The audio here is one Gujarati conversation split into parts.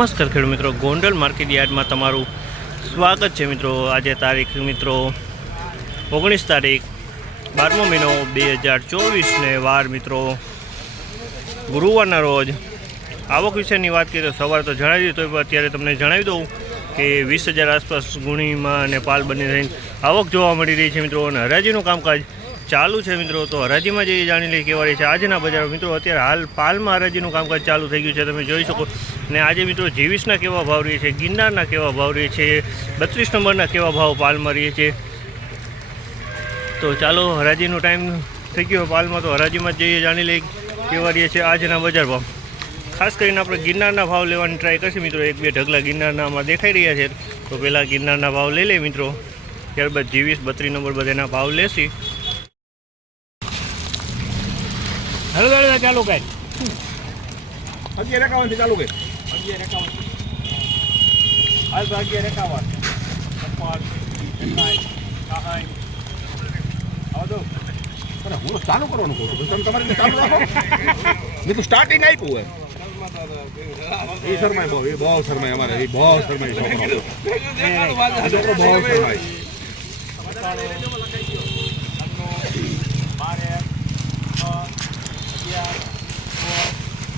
નમસ્કાર ખેડૂત મિત્રો. ગોંડલ માર્કેટ યાર્ડમાં તમારું સ્વાગત છે મિત્રો. આજે તારીખ મિત્રો ઓગણીસ તારીખ બારમો મહિનો બે હજાર ચોવીસને વાર મિત્રો ગુરુવારના રોજ આવક વિશેની વાત કરીએ તો સવારે તો જણાવી દીધું તો અત્યારે તમને જણાવી દઉં કે વીસ હજાર આસપાસ ગુણીમાં અને પાલ બની રહીને આવક જોવા મળી રહી છે મિત્રો. અને હરાજીનું કામકાજ ચાલુ છે મિત્રો, તો હરાજીમાં જઈએ જાણી લઈએ કેવા છે, આજના બજાર. મિત્રો, અત્યારે હાલ પાલમાં હરાજીનું કામકાજ ચાલુ થઈ ગયું છે, તમે જોઈ શકો. ને આજે મિત્રો જીવીસના કેવા ભાવ રહે છે, ગિરનારના કેવા ભાવ રહે છે, બત્રીસ નંબરના કેવા ભાવ પાલમાં રહે છે. તો ચાલો, હરાજીનો ટાઈમ થઈ ગયો પાલમાં, તો હરાજીમાં જઈએ જાણી લઈએ કેવા રહે છે આજના બજાર ભાવ. ખાસ કરીને આપણે ગિરનારના ભાવ લેવાની ટ્રાય કરશું મિત્રો, એક બે ઢગલા ગિરનારના આમાં દેખાઈ રહ્યા છે. તો પહેલાં ગિરનારના ભાવ લઈ લે મિત્રો, ત્યારબાદ જીવીસ બત્રીસ નંબર બધાના ભાવ લેશી. હેલો ચાલુ કાંઈ અગિયાર એકાવનથી ચાલુ કર. અગિયાર એકાવન હાલ તો અગિયાર એકાવન હું ચાલુ કરવાનું કહું છું. તમે તમારે ચાલુ રાખો. મેં તો સ્ટાર્ટિંગ આપ્યું હોય. એ શરમાય બહુ એ બહુ શરમાય અમારે. એ બહુ શરમાય છોકરો બહુ શરમાય.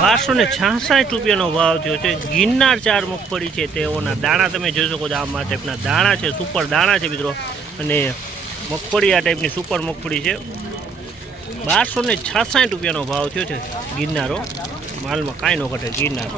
બારસો ને છાસઠ રૂપિયાનો ભાવ થયો છે. ગિરનાર ચાર મગફળી છે તેઓના દાણા તમે જોઈ શકો છો, આ ટાઈપના દાણા છે, સુપર દાણા છે મિત્રો. અને મગફળી આ ટાઈપની સુપર મગફળી છે. બારસો ને છાસઠ રૂપિયાનો ભાવ થયો છે ગિરનારો. માલમાં કાંઈ ન ઘટે ગિરનાર.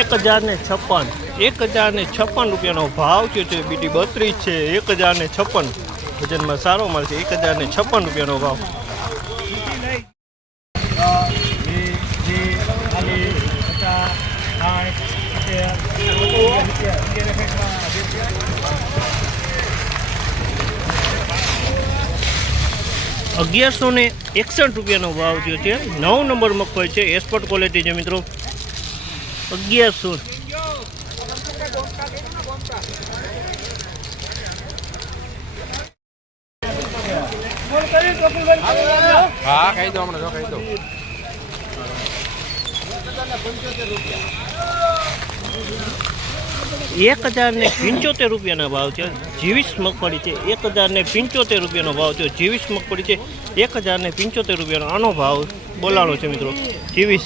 એક હજાર ને છપ્પન. એક હજાર ને છપ્પન રૂપિયાનો ભાવ થયો છે, બીટી બત્રીસ છે. એક હજાર ને છપ્પન. વજનમાં સારો માલ એક હજાર ને છપ્પન રૂપિયાનો ભાવ. અગિયારસો ને એકસઠ રૂપિયાનો ભાવ થયો છે. નવ નંબર મગફળી છે. એક્સપોર્ટ ક્વોલિટી છે મિત્રો. અગિયારસો. હા, કહી દો હમણાં કહી દો. એક હજાર ને પંચોતેર રૂપિયાનો ભાવ છે. જીવીસ મગફળી છે. એક હજાર ને પંચોતેર રૂપિયાનો ભાવ છે. જીવીસ મગફળી છે. એક હજાર ને પંચોતેર રૂપિયાનો આનો ભાવ બોલાણો છે મિત્રો. જીવીસ.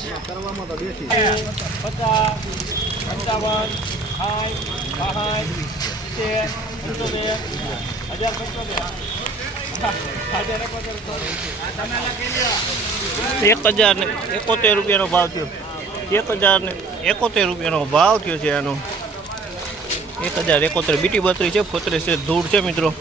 એક હજાર ને એકોતેર રૂપિયાનો ભાવ થયો. એક હજાર ને એકોતેર રૂપિયાનો ભાવ થયો છે આનો. એક હજાર એકોતેર બીટી બત્રી છે ફોતરે છે, ધૂળ છે મિત્રો.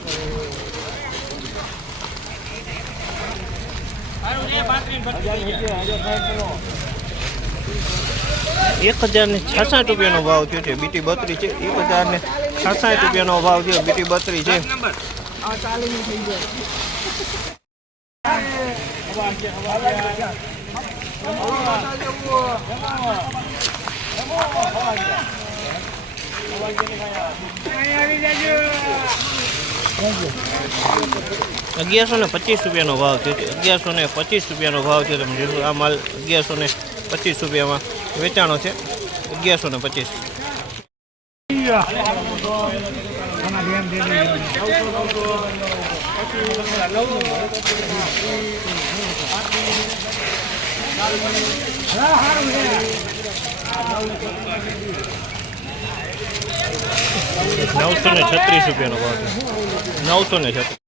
એક હજાર ને છાસઠ રૂપિયાનો ભાવ થયો છે, બીટી બત્રી છે. એક હજાર ને છાસઠ રૂપિયાનો ભાવ થયો, બીટી બત્રી છે. અગિયારસો ને પચીસ રૂપિયાનો ભાવ થયો છે. અગિયારસો ને પચીસ રૂપિયાનો ભાવ છે તમે જોશો, આ માલ અગિયારસો ને પચીસ રૂપિયામાં વેચાણો છે. અગિયારસો ને પચીસ. નવસો ને છત્રીસ રૂપિયાનો ભાવ છે નવસો ને છત્રીસ